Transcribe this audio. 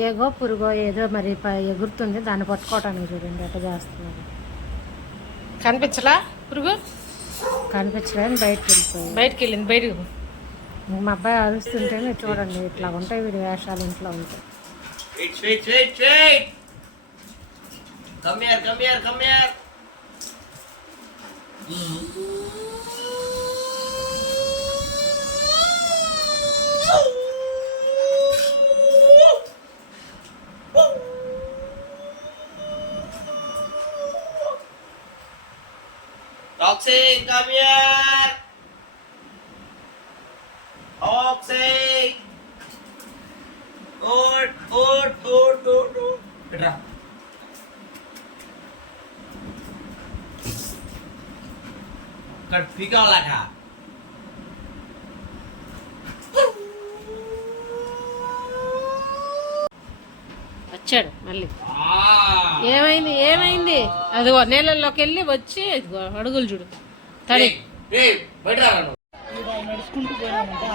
ఏగో పురుగో ఏదో మరి ఎగురుతుంది, దాన్ని పట్టుకోవటానికి చూడండి ఎట్లా చేస్తున్నారు. కనిపించలా పురుగు? కనిపించలేని బయటకు వెళ్ళింది. బయటకు మా అబ్బాయి అరుస్తుంటేనే చూడండి ఇట్లా ఉంటాయి వీడి వేషాలు ఇంట్లో ఉంటాయి. Toxic, come here. Toxic. Oot. Petra. Cut fika laka. వచ్చాడు మళ్ళీ. ఏమైంది అదిగో నీళ్ళల్లోకి వెళ్ళి వచ్చి అడుగులు చూడు తడి నడుచుకుంటూ పోయామంటే